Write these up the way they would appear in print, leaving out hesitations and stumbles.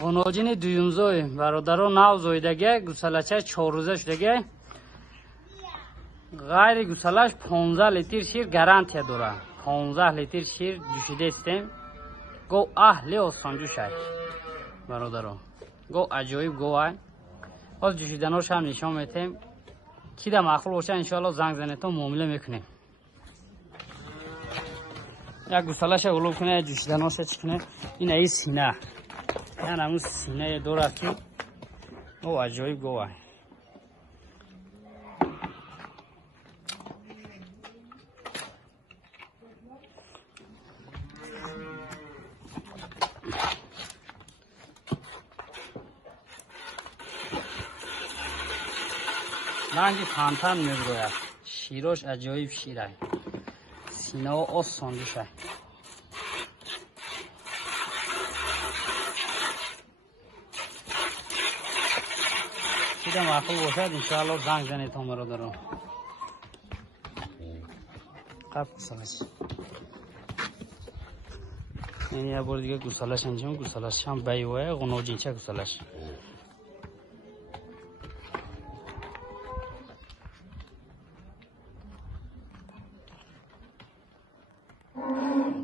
Гуножини дуюмзой бародаро нав зоидаге гусалача 4 рӯза шудага ғайри гусалаш 15 литр шир гарантия дорад. 15 литр шир ҷӯшида истем. Го аҳли осонҷӯшай бародаро. Го аҷоиб говай. ҳозир ҷӯшиданошам нишон метем. Кида маъқул боша иншоалло занг занетон муомила мекунем. Як гусалаша улуб куне, ҷӯшиданоша чӣ куне. Ин аи сина. Яъне ҳамун синае дорад ки о аҷоиб говай. ранги фантан меброяд. Широш аҷоиб ширай. Синао осон душай. Кида маъқул бошад иншоалло занг занетон бародаро. қаб гусалаш. Яъне як бор дига гусалаш анҷом гусалашам байвоя ғуноҷинча гусалаш.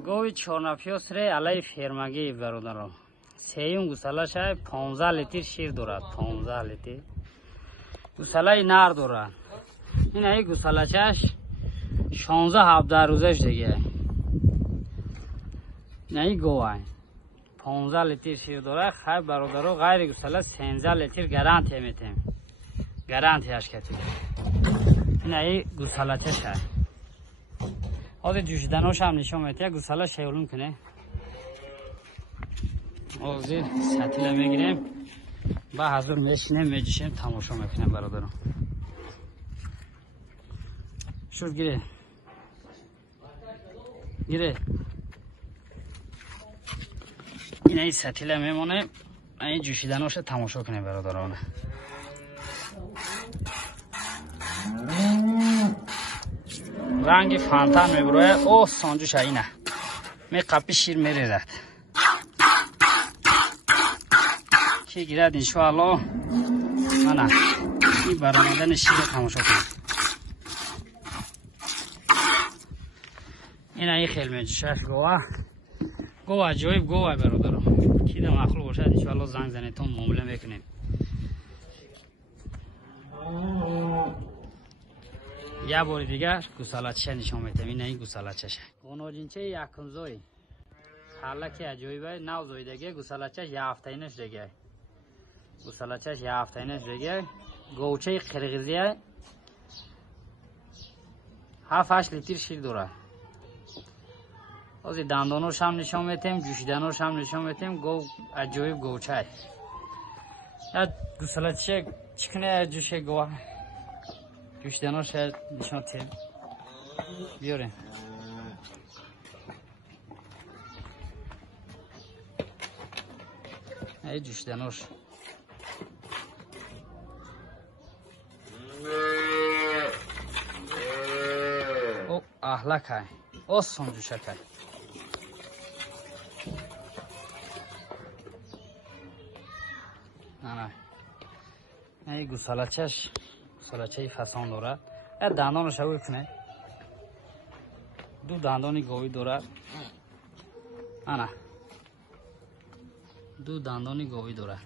Гови чорнафёсре алай фермагӣ бародаро. Сеюм гусалашай 15 литр шир дорад. 15 литр. Гусалаи нар дорад. Ин аи гусалачаш 16-17 рӯзаш дига. Наи говай. 15 литр шир дорад. Хай бародаро ғайри гусалаш 13 литр гарантия метем. Гарантияш катӣ. Ин аи гусалачашай. ҳозир ҷӯшиданошам нишон метем. Як гусала шаёлум куне. ҳозир сатила мегирем. ба ҳазур мешинем, меҷӯшем, тамошо мекунем бародаро. шур гире. Гире. ин аи сатила мемонем. аи ҷӯшиданоша тамошо кунем бародарона. ранги фантан меброяд. осон ҷӯша ина. меқапи шир мерезад. ки гирад иншоалло. ана ин баромадани ширро тамошо кунем. ина ин хел меҷӯшаш гова. гова аҷоиб гова бародаро. кида маъқул бошад иншоалло занг занетон муомила мекунем. як бори дигар гусалачаша нишон метем. ин аи гусалачаша. ғуноҷинчаи якумзои. каллаки аҷоибай нав зоидаги гусалачаш як ҳафтаинаш дегай. гусалачаш як ҳафтаинаш дегай. говчаи қирғизия 7-8 литр шир дорад. ҳозир дандоношам нишон метем. ҷӯшиданошам нишон метем. гов аҷоиб говчай. як гусалачаша чӣ куне ҷӯше гова. ҷӯшиданоша нишон тем. биёрем. аи ҷӯшиданош. о аҳлакай. осон ҷӯшакай. ана аи гусалачаш гусалачаи фасон дорад. як дандонаша ур кунед. ду дандони говӣ дорад. ана ду дандони говӣ дорад.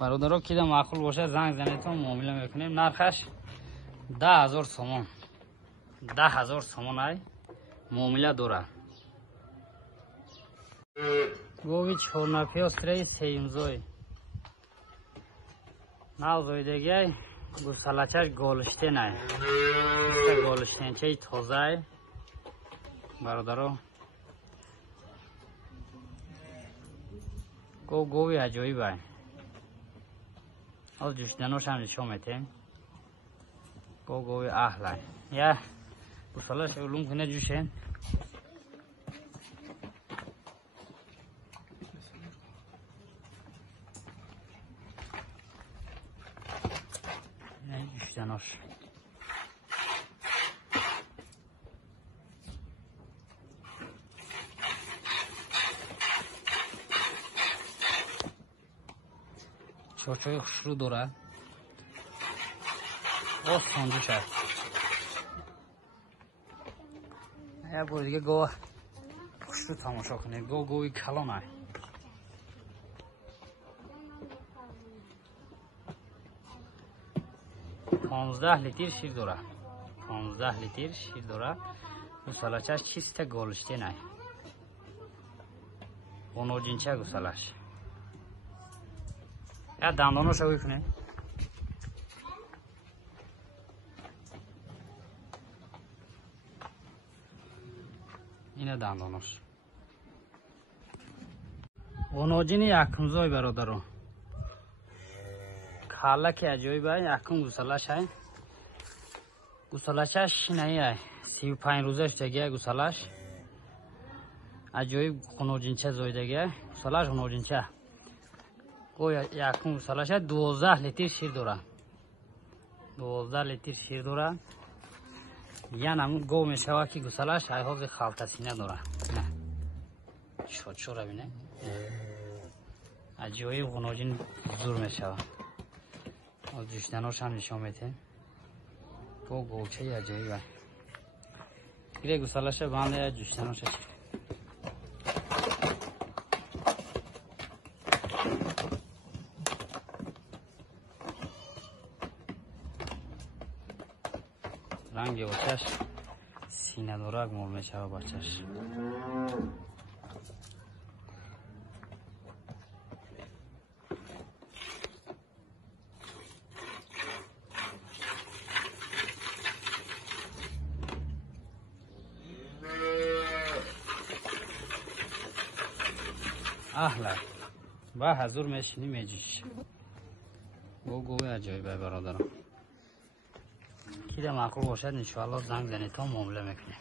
бародаро кида маъқул бошад занг занетон муомила мекунем. нархаш 10,000 сомон. 10,000 сомон ай муомила дорад. гови чорнафёсраи сеюмзой. нав зоидагиай гусалачаш голиштенай. голиштенчаи тозаи бародаро. гови аҷоибай. ҳозир ҷӯшиданошам нишон метем. гови аҳлай. я гусалаш улум куне ҷӯшем. ҷӯшидanoш. چوچوی خوشرو داره باز سانجو شد یه بار دیگه گوه خوشرو تماشا کنید گوی کلان های 15 لیتر شیر داره 15 لیتر شیر داره گوساله‌چش چیست گلشته نه اونوجینچه گوساله‌ش یا دندانوش رو بکنه اینه دندانوش اونوجینی یکمزای برادرو کالا که عجایب های یکم گوساله‌ش های گوساله‌چش نه های 35 روزش دیگه گوساله‌ش عجایب خونوجینچه زایدگه گوساله‌ش خونوجینچه گویا یکم گوساله‌ش 12 لیتر شیر داره 12 لیتر شیر داره یعنی گو میشوه که گوساله‌ش ایهاز خالته سینه داره نه شد شو رو بینه عجایب خونوجین زور میشوه از جوشتناش هم نشان میده گوچه عجایبه گره گوساله‌ش بانده جوشتناش چی رنگ بچهش سینه دورک مول میشه بچهش اهلا با حضور میشینی میجیش گوی عجایبه برادرم که معقول باشد انشاءالله زنگ زنی تا معامله میکنیم